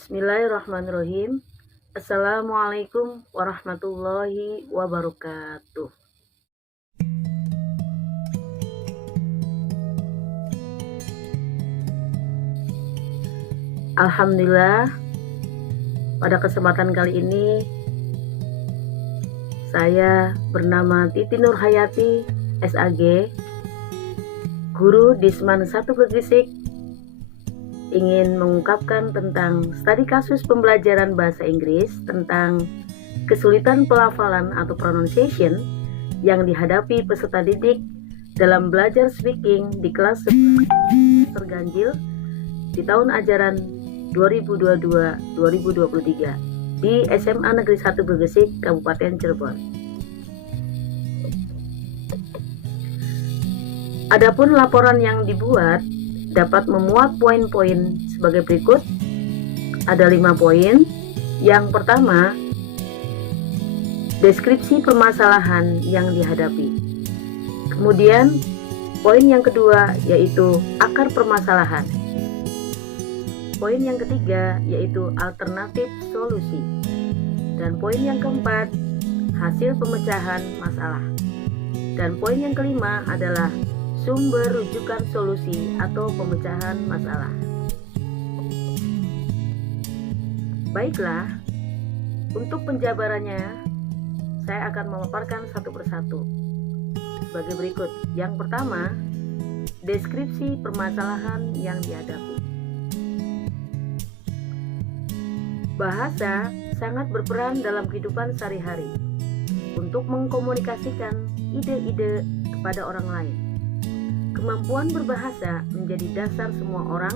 Bismillahirrahmanirrahim. Assalamualaikum warahmatullahi wabarakatuh. Alhamdulillah, pada kesempatan kali ini saya bernama Titi Nurhayati SAG, guru Disman 1 Gegesik, ingin mengungkapkan tentang studi kasus pembelajaran bahasa Inggris tentang kesulitan pelafalan atau pronunciation yang dihadapi peserta didik dalam belajar speaking di kelas 11 terganjil di tahun ajaran 2022-2023 di SMA Negeri 1 Gegesik, Kabupaten Cirebon. Adapun laporan yang dibuat dapat memuat poin-poin sebagai berikut. Ada 5 poin. Yang pertama, deskripsi permasalahan yang dihadapi. Kemudian, poin yang kedua yaitu akar permasalahan. Poin yang ketiga yaitu alternatif solusi. Dan poin yang keempat, hasil pemecahan masalah. Dan poin yang kelima adalah sumber rujukan solusi atau pemecahan masalah. Baiklah, untuk penjabarannya saya akan memaparkan satu persatu sebagai berikut. Yang pertama, deskripsi permasalahan yang dihadapi. Bahasa sangat berperan dalam kehidupan sehari-hari untuk mengkomunikasikan ide-ide kepada orang lain. Kemampuan berbahasa menjadi dasar semua orang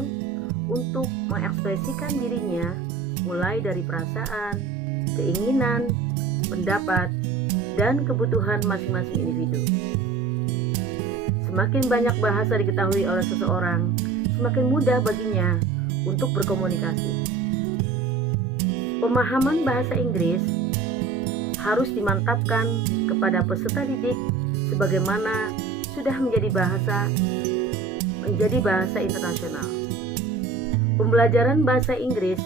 untuk mengekspresikan dirinya, mulai dari perasaan, keinginan, pendapat, dan kebutuhan masing-masing individu. Semakin banyak bahasa diketahui oleh seseorang, semakin mudah baginya untuk berkomunikasi. Pemahaman bahasa Inggris harus dimantapkan kepada peserta didik sebagaimana sudah menjadi bahasa internasional. Pembelajaran bahasa Inggris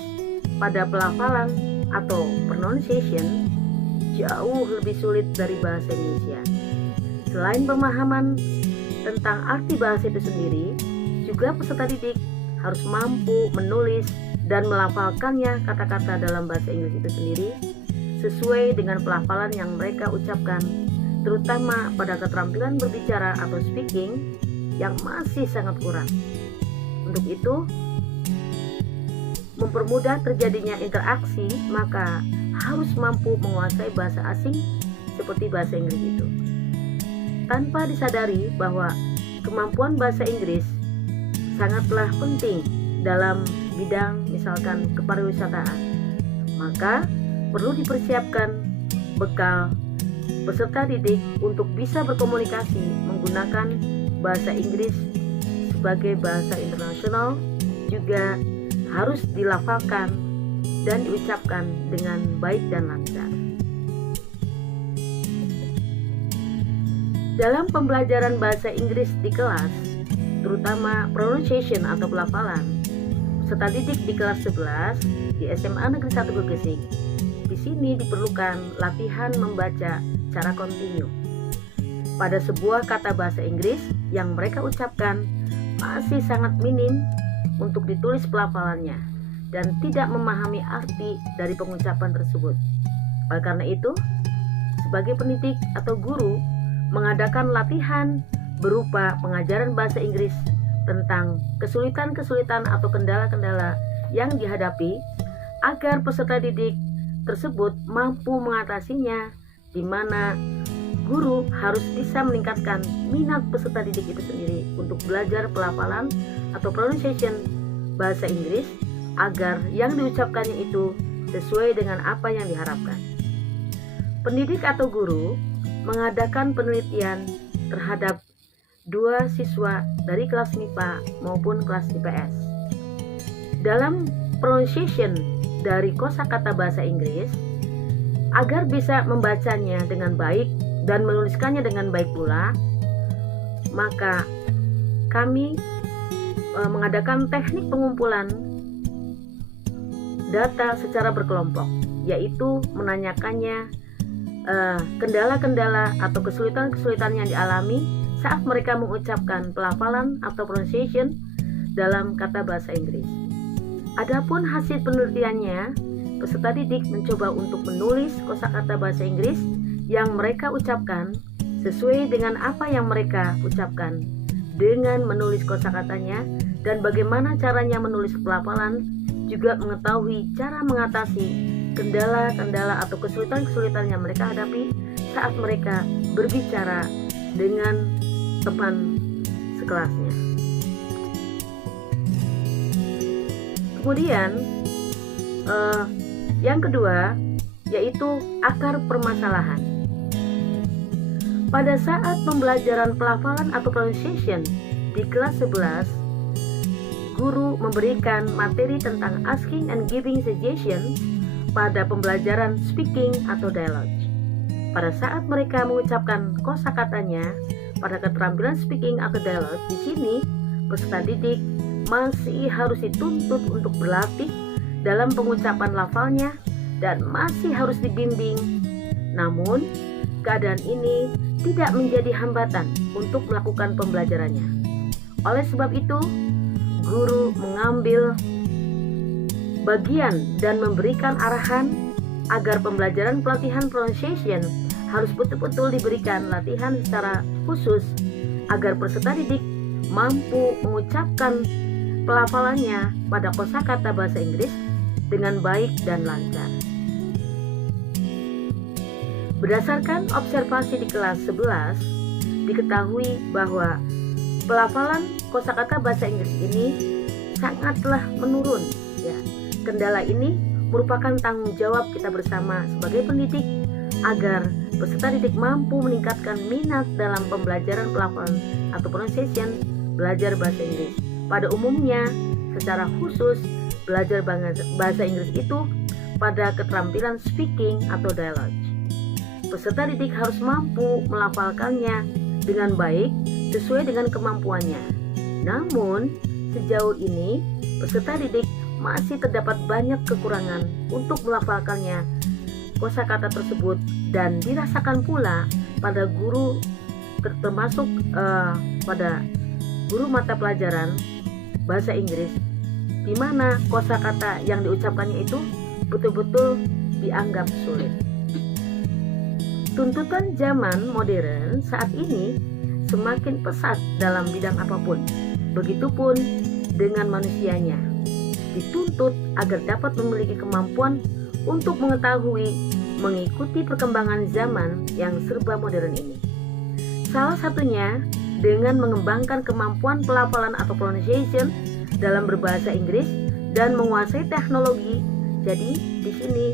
pada pelafalan atau pronunciation jauh lebih sulit dari bahasa Indonesia. Selain pemahaman tentang arti bahasa itu sendiri, juga peserta didik harus mampu menulis dan melafalkannya kata-kata dalam bahasa Inggris itu sendiri sesuai dengan pelafalan yang mereka ucapkan, terutama pada keterampilan berbicara atau speaking yang masih sangat kurang. Untuk itu, mempermudah terjadinya interaksi, maka harus mampu menguasai bahasa asing seperti bahasa Inggris itu. Tanpa disadari bahwa kemampuan bahasa Inggris sangatlah penting dalam bidang misalkan kepariwisataan, maka perlu dipersiapkan bekal peserta didik untuk bisa berkomunikasi menggunakan bahasa Inggris sebagai bahasa internasional, juga harus dilafalkan dan diucapkan dengan baik dan lancar. Dalam pembelajaran bahasa Inggris di kelas, terutama pronunciation atau pelafalan, peserta didik di kelas 11 di SMA Negeri 1 Gegesik, di sini diperlukan latihan membaca secara kontinu pada sebuah kata bahasa Inggris yang mereka ucapkan masih sangat minim untuk ditulis pelafalannya dan tidak memahami arti dari pengucapan tersebut. Oleh karena itu, sebagai pendidik atau guru mengadakan latihan berupa pengajaran bahasa Inggris tentang kesulitan-kesulitan atau kendala-kendala yang dihadapi agar peserta didik tersebut mampu mengatasinya, di mana guru harus bisa meningkatkan minat peserta didik itu sendiri untuk belajar pelafalan atau pronunciation bahasa Inggris agar yang diucapkannya itu sesuai dengan apa yang diharapkan. Pendidik atau guru mengadakan penelitian terhadap 2 siswa dari kelas MIPA maupun kelas IPS. Dalam pronunciation dari kosakata bahasa Inggris, agar bisa membacanya dengan baik dan menuliskannya dengan baik pula, maka kami mengadakan teknik pengumpulan data secara berkelompok, yaitu menanyakannya kendala-kendala atau kesulitan-kesulitan yang dialami saat mereka mengucapkan pelafalan atau pronunciation dalam kata bahasa Inggris. Adapun hasil penelitiannya, peserta didik mencoba untuk menulis kosakata bahasa Inggris yang mereka ucapkan sesuai dengan apa yang mereka ucapkan dengan menulis kosakatanya, dan bagaimana caranya menulis pelafalan, juga mengetahui cara mengatasi kendala-kendala atau kesulitan-kesulitan yang mereka hadapi saat mereka berbicara dengan teman sekelasnya. Kemudian yang kedua yaitu akar permasalahan. Pada saat pembelajaran pelafalan atau pronunciation di kelas 11, guru memberikan materi tentang asking and giving suggestion pada pembelajaran speaking atau dialogue. Pada saat mereka mengucapkan kosakatanya pada keterampilan speaking atau dialogue, di sini peserta didik masih harus dituntut untuk berlatih dalam pengucapan lafalnya dan masih harus dibimbing. Namun, keadaan ini tidak menjadi hambatan untuk melakukan pembelajarannya. Oleh sebab itu, guru mengambil bagian dan memberikan arahan agar pembelajaran pelatihan pronunciation harus betul-betul diberikan latihan secara khusus agar peserta didik mampu mengucapkan pelafalannya pada kosakata bahasa Inggris dengan baik dan lancar. Berdasarkan observasi di kelas 11, diketahui bahwa pelafalan kosakata bahasa Inggris ini sangatlah menurun. Ya, kendala ini merupakan tanggung jawab kita bersama sebagai pendidik agar peserta didik mampu meningkatkan minat dalam pembelajaran pelafalan atau pronunciation belajar bahasa Inggris. Pada umumnya, secara khusus belajar bahasa Inggris itu pada keterampilan speaking atau dialogue. Peserta didik harus mampu melafalkannya dengan baik sesuai dengan kemampuannya. Namun, sejauh ini peserta didik masih terdapat banyak kekurangan untuk melafalkannya kosakata tersebut, dan dirasakan pula pada guru termasuk pada guru mata pelajaran bahasa Inggris, di mana kosakata yang diucapkannya itu betul-betul dianggap sulit. Tuntutan zaman modern saat ini semakin pesat dalam bidang apapun. Begitupun dengan manusianya. Dituntut agar dapat memiliki kemampuan untuk mengetahui, mengikuti perkembangan zaman yang serba modern ini. Salah satunya dengan mengembangkan kemampuan pelafalan atau pronunciation dalam berbahasa Inggris dan menguasai teknologi. Jadi di sini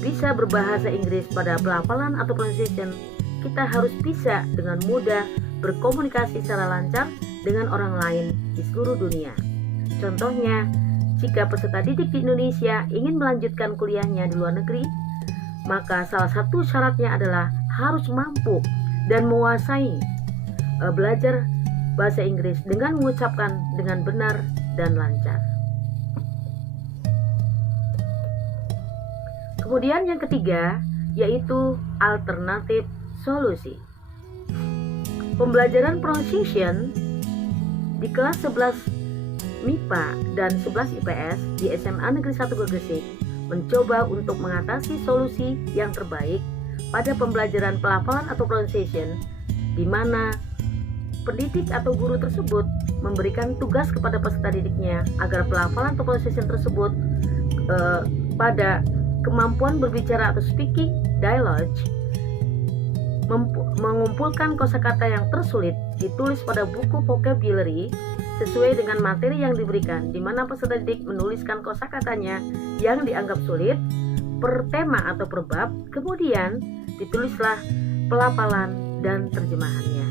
bisa berbahasa Inggris pada pelafalan atau pronunciation, kita harus bisa dengan mudah berkomunikasi secara lancar dengan orang lain di seluruh dunia. Contohnya, jika peserta didik di Indonesia ingin melanjutkan kuliahnya di luar negeri, maka salah satu syaratnya adalah harus mampu dan menguasai belajar bahasa Inggris dengan mengucapkan dengan benar dan lancar. Kemudian yang ketiga yaitu alternatif solusi. Pembelajaran pronunciation di kelas 11 MIPA dan 11 IPS di SMA Negeri 1 Gresik mencoba untuk mengatasi solusi yang terbaik pada pembelajaran pelafalan atau pronunciation, di mana pendidik atau guru tersebut memberikan tugas kepada peserta didiknya agar pelafalan atau pronunciation tersebut pada kemampuan berbicara atau speaking dialogue mengumpulkan kosakata yang tersulit ditulis pada buku vocabulary sesuai dengan materi yang diberikan, di mana peserta didik menuliskan kosakatanya yang dianggap sulit per tema atau per bab, kemudian ditulislah pelafalan dan terjemahannya.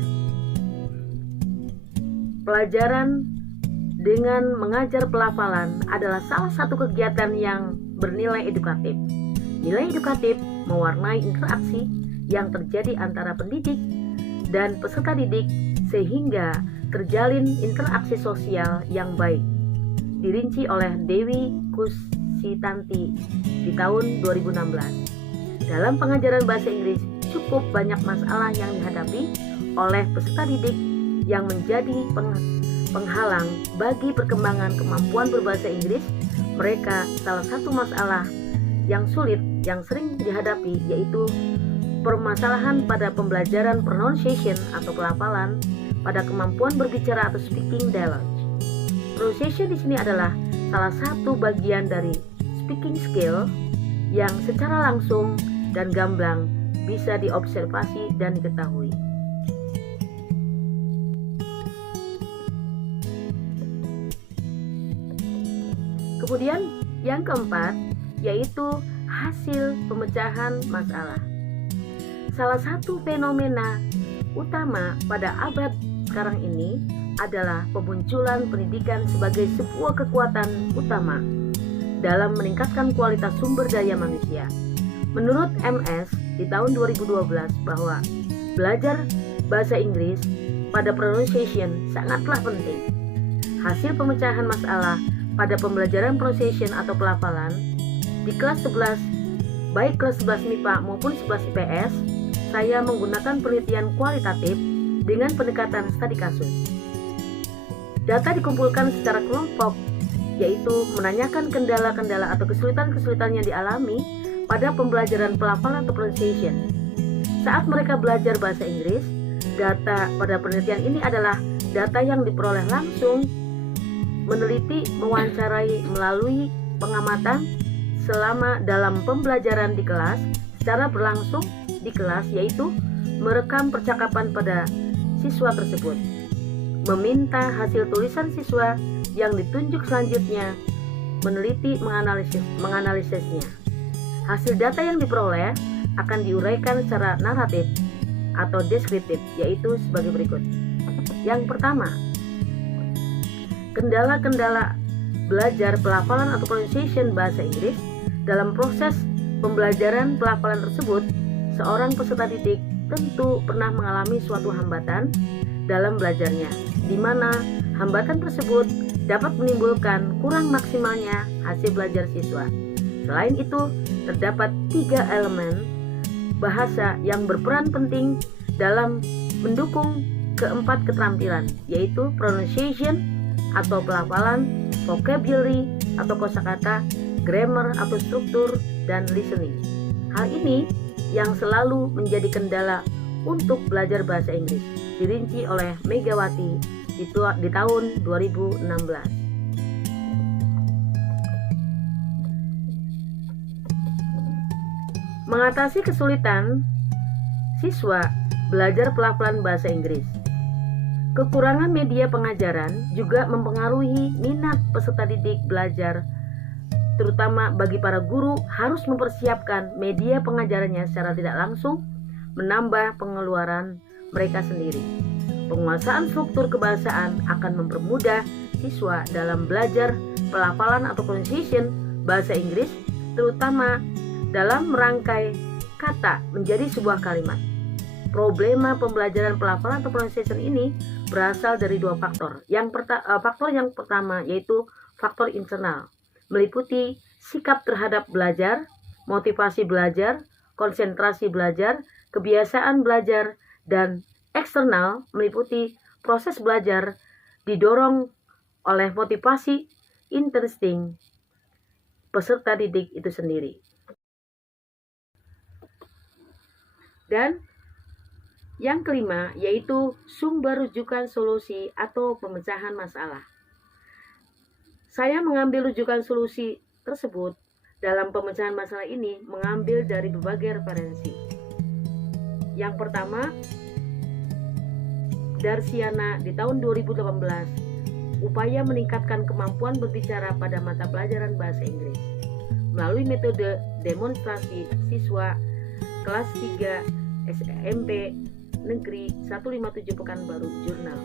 Pelajaran dengan mengajar pelafalan adalah salah satu kegiatan yang bernilai edukatif. Nilai edukatif mewarnai interaksi yang terjadi antara pendidik dan peserta didik sehingga terjalin interaksi sosial yang baik. Dirinci oleh Dewi Kus Sitanti di tahun 2016. Dalam pengajaran bahasa Inggris, cukup banyak masalah yang dihadapi oleh peserta didik yang menjadi penghalang bagi perkembangan kemampuan berbahasa Inggris mereka. Salah satu masalah yang sulit yang sering dihadapi yaitu permasalahan pada pembelajaran pronunciation atau pelafalan pada kemampuan berbicara atau speaking dialect. Pronunciation di sini adalah salah satu bagian dari speaking skill yang secara langsung dan gamblang bisa diobservasi dan diketahui. Kemudian yang keempat yaitu hasil pemecahan masalah. Salah satu fenomena utama pada abad sekarang ini adalah pemunculan pendidikan sebagai sebuah kekuatan utama dalam meningkatkan kualitas sumber daya manusia. Menurut MS di tahun 2012 bahwa belajar bahasa Inggris pada pronunciation sangatlah penting. Hasil pemecahan masalah pada pembelajaran pronunciation atau pelafalan di kelas 11, baik kelas 11 MIPA maupun 11 IPS, saya menggunakan penelitian kualitatif dengan pendekatan studi kasus. Data dikumpulkan secara kelompok, yaitu menanyakan kendala-kendala atau kesulitan-kesulitan yang dialami pada pembelajaran pelafalan atau pronunciation. Saat mereka belajar bahasa Inggris, data pada penelitian ini adalah data yang diperoleh langsung, meneliti, mewawancarai melalui pengamatan selama dalam pembelajaran di kelas secara berlangsung di kelas, yaitu merekam percakapan pada siswa tersebut, meminta hasil tulisan siswa yang ditunjuk selanjutnya, meneliti, menganalisisnya. Hasil data yang diperoleh akan diuraikan secara naratif atau deskriptif, yaitu sebagai berikut. Yang pertama, kendala-kendala belajar pelafalan atau pronunciation bahasa Inggris. Dalam proses pembelajaran pelafalan tersebut, seorang peserta didik tentu pernah mengalami suatu hambatan dalam belajarnya, di mana hambatan tersebut dapat menimbulkan kurang maksimalnya hasil belajar siswa. Selain itu, terdapat 3 elemen bahasa yang berperan penting dalam mendukung keempat keterampilan, yaitu pronunciation atau pelafalan, vocabulary atau kosakata, grammar atau struktur, dan listening. Hal ini yang selalu menjadi kendala untuk belajar bahasa Inggris, dirinci oleh Megawati di tahun 2016. Mengatasi kesulitan siswa belajar pelafalan bahasa Inggris. Kekurangan media pengajaran juga mempengaruhi minat peserta didik belajar, terutama bagi para guru harus mempersiapkan media pengajarannya secara tidak langsung, menambah pengeluaran mereka sendiri. Penguasaan struktur kebahasaan akan mempermudah siswa dalam belajar pelafalan atau pronunciation bahasa Inggris, terutama dalam merangkai kata menjadi sebuah kalimat. Problema pembelajaran pelafalan atau pronunciation ini berasal dari 2 faktor. Faktor yang pertama yaitu faktor internal, meliputi sikap terhadap belajar, motivasi belajar, konsentrasi belajar, kebiasaan belajar, dan eksternal meliputi proses belajar didorong oleh motivasi intrinsik peserta didik itu sendiri. Dan yang kelima yaitu sumber rujukan solusi atau pemecahan masalah. Saya mengambil rujukan solusi tersebut dalam pemecahan masalah ini mengambil dari berbagai referensi. Yang pertama, Darsiana di tahun 2018, upaya meningkatkan kemampuan berbicara pada mata pelajaran bahasa Inggris melalui metode demonstrasi siswa kelas 3 SMP Negeri 157 Pekanbaru Jurnal.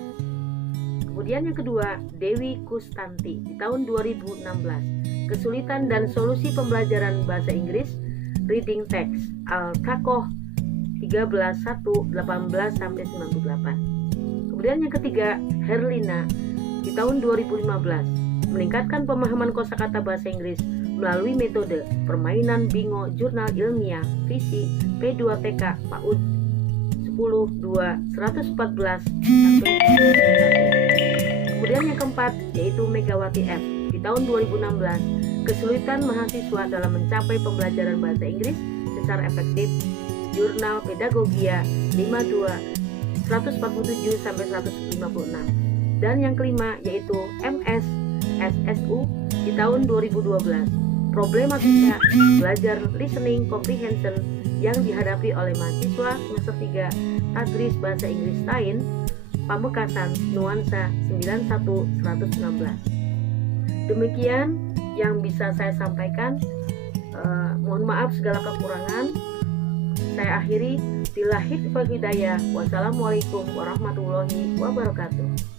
Kemudian yang kedua, Dewi Kustanti di tahun 2016, kesulitan dan solusi pembelajaran bahasa Inggris, reading text, Al-Kakoh 13/1/18-98. Kemudian yang ketiga, Herlina di tahun 2015, meningkatkan pemahaman kosakata bahasa Inggris melalui metode permainan bingo jurnal ilmiah visi P2TK PAUD 10-2-114 sampai 1. Kemudian yang keempat yaitu Megawati F. Di tahun 2016, kesulitan mahasiswa dalam mencapai pembelajaran bahasa Inggris secara efektif, Jurnal Pedagogia 52 147 sampai 156. Dan yang kelima yaitu MS SSU di tahun 2012, problematika belajar listening comprehension yang dihadapi oleh mahasiswa semester 3 Tadris Bahasa Inggris Tain Pamekasan Nuansa 91-116. Demikian yang bisa saya sampaikan. Mohon maaf segala kekurangan. Saya akhiri. Billahi taufiq wal hidayah. Wassalamualaikum warahmatullahi wabarakatuh.